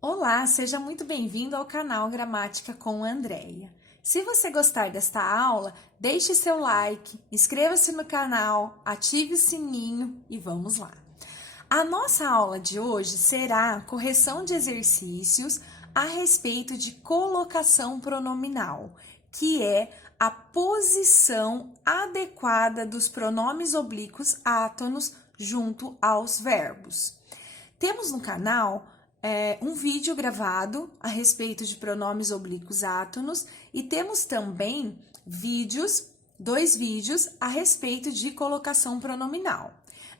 Olá, seja muito bem-vindo ao canal Gramática com Andreia. Se você gostar desta aula, deixe seu like, inscreva-se no canal, ative o sininho e vamos lá. A nossa aula de hoje será correção de exercícios a respeito de colocação pronominal, que é a posição adequada dos pronomes oblíquos átonos junto aos verbos. Temos no canal um vídeo gravado a respeito de pronomes oblíquos átonos e temos também dois vídeos a respeito de colocação pronominal.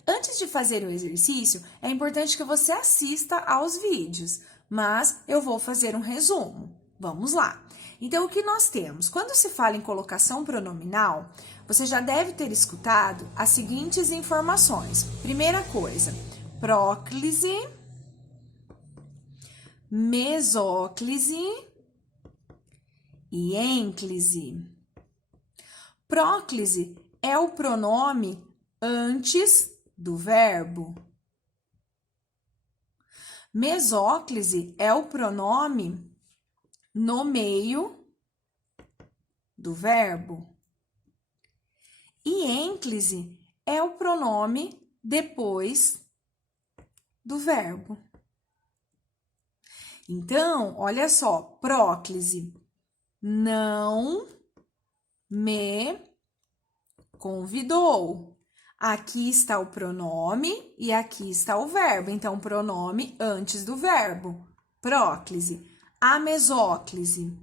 Antes de fazer o exercício, é importante que você assista aos vídeos, mas eu vou fazer um resumo. Vamos lá! Então, o que nós temos? Quando se fala em colocação pronominal, você já deve ter escutado as seguintes informações. Primeira coisa, próclise, mesóclise e ênclise. Próclise é o pronome antes do verbo. Mesóclise é o pronome no meio do verbo. E ênclise é o pronome depois do verbo. Então, olha só, próclise, não me convidou. Aqui está o pronome e aqui está o verbo. Então, pronome antes do verbo, próclise. A mesóclise,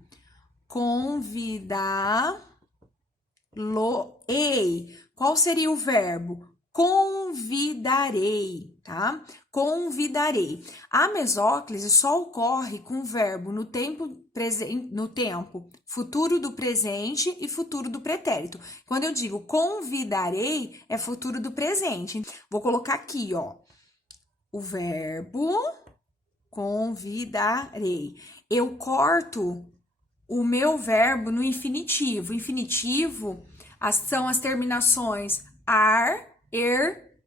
convidá-lo-ei. Qual seria o verbo? Convidarei, tá? Convidarei. A mesóclise só ocorre com o verbo no tempo futuro do presente e futuro do pretérito. Quando eu digo convidarei, é futuro do presente. Vou colocar aqui, ó, o verbo convidarei. Eu corto o meu verbo no infinitivo. Infinitivo são as terminações ar,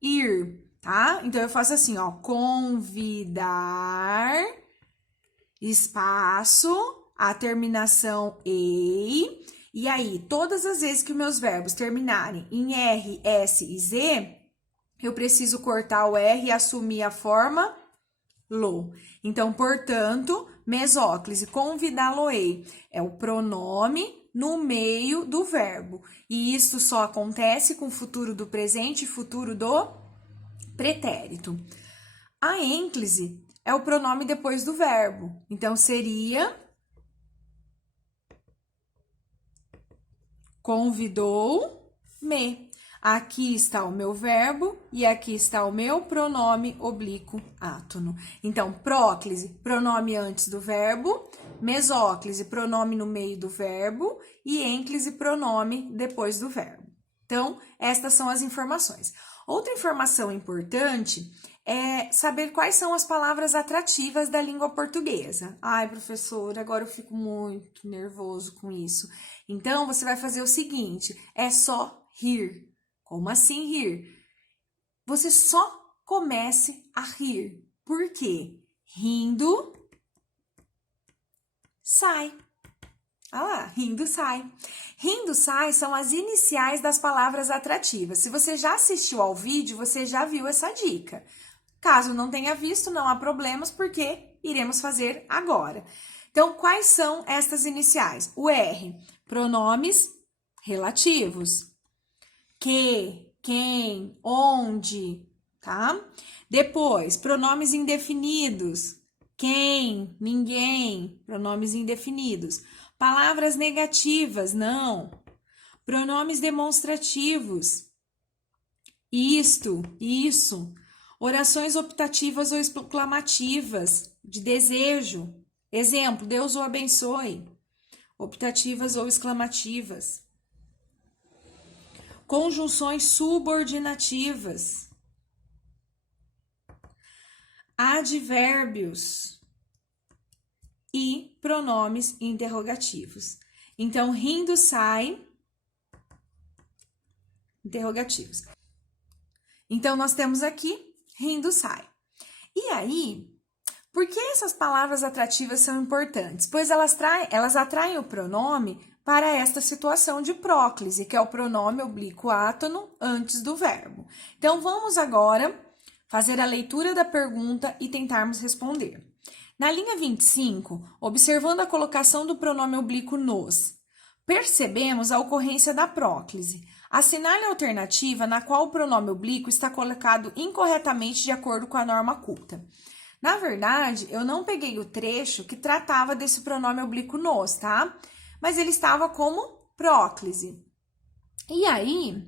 ir, tá? Então, eu faço assim, ó, convidar, espaço, a terminação ei, e aí, todas as vezes que os meus verbos terminarem em R, S e Z, eu preciso cortar o R e assumir a forma lo. Então, portanto, mesóclise, convidá-lo-ei, é o pronome no meio do verbo. E isso só acontece com o futuro do presente e futuro do pretérito. A ênclise é o pronome depois do verbo. Então, seria convidou-me. Aqui está o meu verbo e aqui está o meu pronome oblíquo átono. Então, próclise, pronome antes do verbo, mesóclise, pronome no meio do verbo e ênclise, pronome depois do verbo. Então, estas são as informações. Outra informação importante é saber quais são as palavras atrativas da língua portuguesa. Ai, professora, agora eu fico muito nervoso com isso. Então, você vai fazer o seguinte, é só rir. Como assim rir? Você só comece a rir. Por quê? Rindo, sai. Ah lá, rindo, sai. Rindo, sai são as iniciais das palavras atrativas. Se você já assistiu ao vídeo, você já viu essa dica. Caso não tenha visto, não há problemas, porque iremos fazer agora. Então, quais são estas iniciais? O R, pronomes relativos. Que, quem, onde, tá? Depois, pronomes indefinidos. Quem, ninguém, pronomes indefinidos. Palavras negativas, não. Pronomes demonstrativos. Isto, isso. Orações optativas ou exclamativas, de desejo. Exemplo, Deus o abençoe. Optativas ou exclamativas. Conjunções subordinativas. Advérbios e pronomes interrogativos. Então, rindo, sai, interrogativos. Então, nós temos aqui, rindo, sai. E aí, Por que essas palavras atrativas são importantes? Pois elas atraem o pronome para esta situação de próclise, que é o pronome oblíquo átono antes do verbo. Então, vamos agora fazer a leitura da pergunta e tentarmos responder. Na linha 25, observando a colocação do pronome oblíquo nos, percebemos a ocorrência da próclise. Assinale a alternativa na qual o pronome oblíquo está colocado incorretamente de acordo com a norma culta. Na verdade, eu não peguei o trecho que tratava desse pronome oblíquo nos, tá? Mas ele estava como próclise. E aí,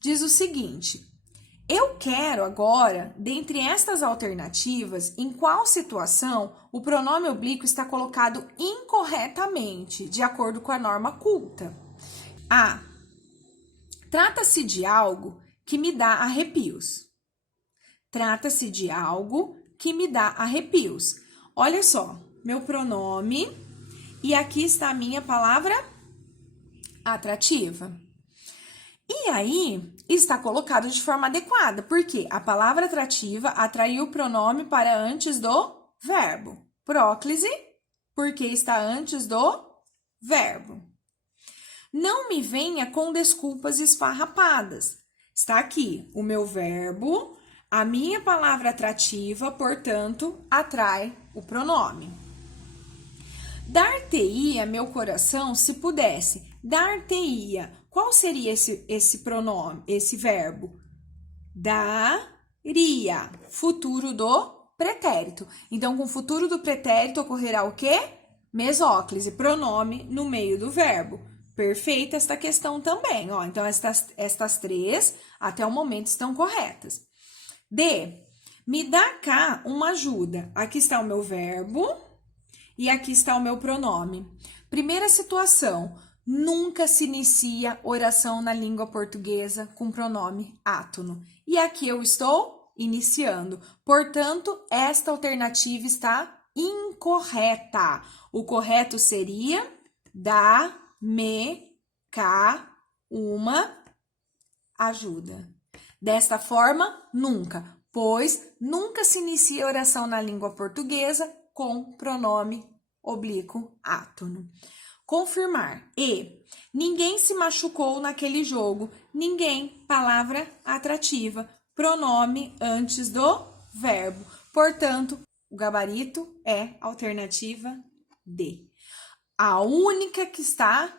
diz o seguinte: eu quero agora, dentre estas alternativas, em qual situação o pronome oblíquo está colocado incorretamente, de acordo com a norma culta. A. Trata-se de algo que me dá arrepios. Trata-se de algo que me dá arrepios. Olha só, meu pronome e aqui está a minha palavra atrativa. E aí, está colocado de forma adequada, porque a palavra atrativa atraiu o pronome para antes do verbo. Próclise, porque está antes do verbo. Não me venha com desculpas esfarrapadas. Está aqui o meu verbo, a minha palavra atrativa, portanto, atrai o pronome. Dar-te-ia meu coração se pudesse. Dar-te-ia. Qual seria esse pronome, esse verbo? Daria. Futuro do pretérito. Então, com o futuro do pretérito ocorrerá o quê? Mesóclise, pronome no meio do verbo. Perfeita esta questão também, ó. Então, estas três, até o momento, estão corretas. D. Me dá cá uma ajuda. Aqui está o meu verbo e aqui está o meu pronome. Primeira situação. Nunca se inicia oração na língua portuguesa com pronome átono. E aqui eu estou iniciando. Portanto, esta alternativa está incorreta. O correto seria dá-me cá uma ajuda. Desta forma, nunca, pois nunca se inicia oração na língua portuguesa com pronome oblíquo átono. Confirmar. E. Ninguém se machucou naquele jogo. Ninguém, palavra atrativa. Pronome antes do verbo. Portanto, o gabarito é alternativa D. A única que está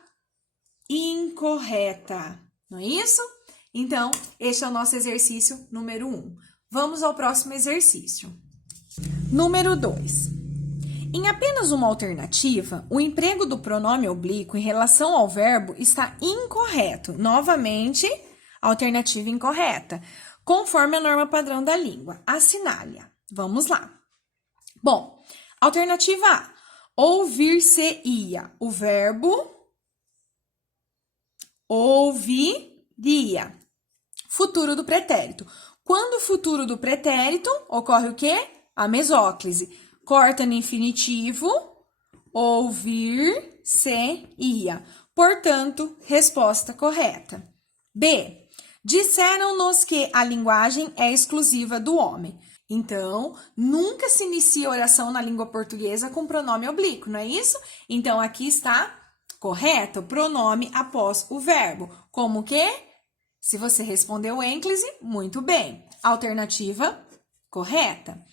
incorreta. Não é isso? Então, este é o nosso exercício número 1. Vamos ao próximo exercício. Número 2. Em apenas uma alternativa, o emprego do pronome oblíquo em relação ao verbo está incorreto. Novamente, alternativa incorreta, conforme a norma padrão da língua. Assinale-a. Vamos lá. Bom, alternativa A. Ouvir-se-ia. O verbo ouviria. Futuro do pretérito. Quando o futuro do pretérito ocorre o quê? A mesóclise. Corta no infinitivo, ouvir-se-ia. Portanto, resposta correta. B. Disseram-nos que a linguagem é exclusiva do homem. Então, nunca se inicia oração na língua portuguesa com pronome oblíquo, não é isso? Então, aqui está correto o pronome após o verbo. Como que? Se você respondeu ênclise, muito bem. Alternativa correta.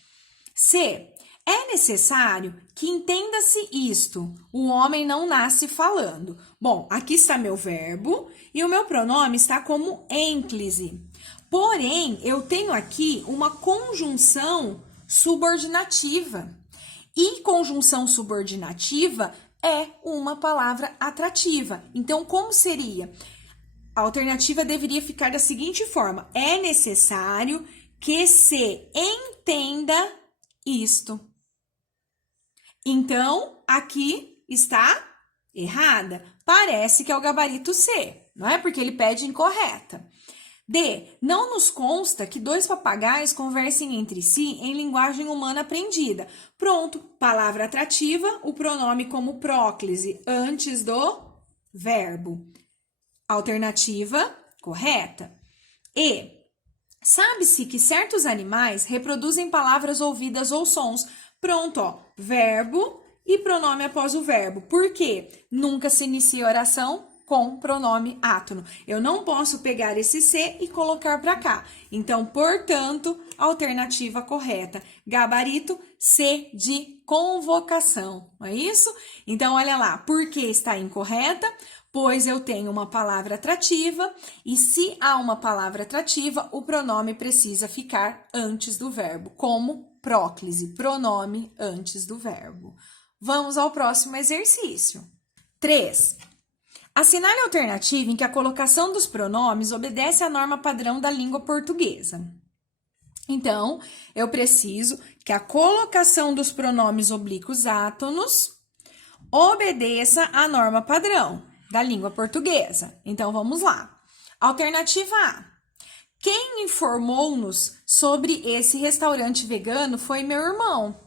C. É necessário que entenda-se isto. O homem não nasce falando. Bom, aqui está meu verbo e o meu pronome está como ênclise. Porém, eu tenho aqui uma conjunção subordinativa. E conjunção subordinativa é uma palavra atrativa. Então, como seria? A alternativa deveria ficar da seguinte forma: é necessário que se entenda isto. Então, aqui está errada. Parece que é o gabarito C, não é? Porque ele pede incorreta. D. Não nos consta que dois papagaios conversem entre si em linguagem humana aprendida. Pronto, palavra atrativa, o pronome como próclise antes do verbo. Alternativa correta. E. Sabe-se que certos animais reproduzem palavras ouvidas ou sons. Pronto, ó, verbo e pronome após o verbo. Por quê? Nunca se inicia oração com pronome átono. Eu não posso pegar esse C e colocar para cá. Então, portanto, alternativa correta. Gabarito, C de convocação. Não é isso? Então, olha lá, por que está incorreta? Pois eu tenho uma palavra atrativa e se há uma palavra atrativa, o pronome precisa ficar antes do verbo, como próclise, pronome antes do verbo. Vamos ao próximo exercício. 3. Assinale a alternativa em que a colocação dos pronomes obedece à norma padrão da língua portuguesa. Então, eu preciso que a colocação dos pronomes oblíquos átonos obedeça à norma padrão da língua portuguesa. Então, vamos lá. Alternativa A. Quem informou-nos sobre esse restaurante vegano foi meu irmão.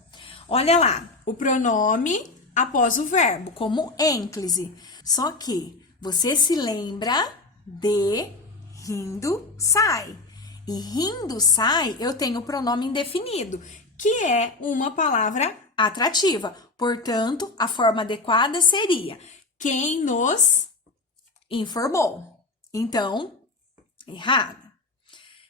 Olha lá, o pronome após o verbo, como ênclise. Só que você se lembra de rindo sai. E rindo sai, eu tenho o pronome indefinido, que é uma palavra atrativa. Portanto, a forma adequada seria quem nos informou. Então, errada.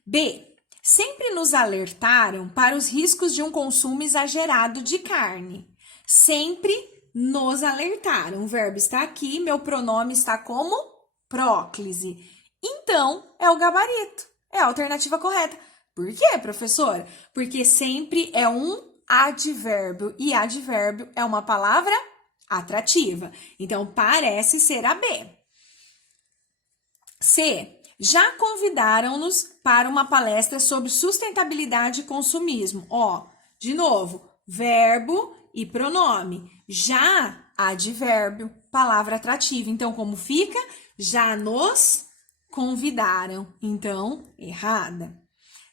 B. Sempre nos alertaram para os riscos de um consumo exagerado de carne. Sempre nos alertaram. O verbo está aqui, meu pronome está como próclise. Então, é o gabarito. É a alternativa correta. Por quê, professora? Porque sempre é um advérbio. E advérbio é uma palavra atrativa. Então, parece ser a B. C. Já convidaram-nos para uma palestra sobre sustentabilidade e consumismo. Ó, de novo, verbo e pronome. Já, advérbio, palavra atrativa. Então, como fica? Já nos convidaram. Então, errada.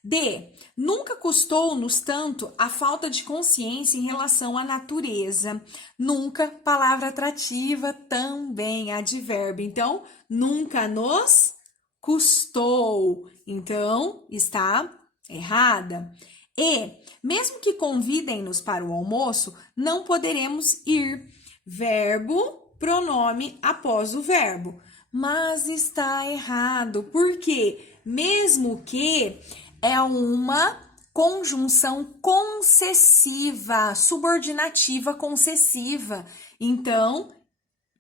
D. Nunca custou-nos tanto a falta de consciência em relação à natureza. Nunca, palavra atrativa, também advérbio. Então, nunca nos custou. Então, está errada. E, mesmo que convidem-nos para o almoço, não poderemos ir. Verbo, pronome após o verbo. Mas está errado. Por quê? Mesmo que é uma conjunção concessiva, subordinativa concessiva. Então,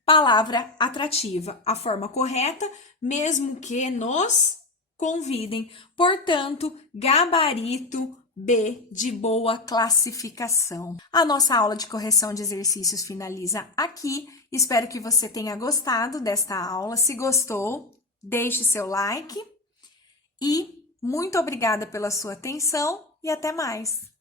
palavra atrativa. A forma correta, mesmo que nos convidem. Portanto, gabarito B de boa classificação. A nossa aula de correção de exercícios finaliza aqui. Espero que você tenha gostado desta aula. Se gostou, deixe seu like e muito obrigada pela sua atenção e até mais!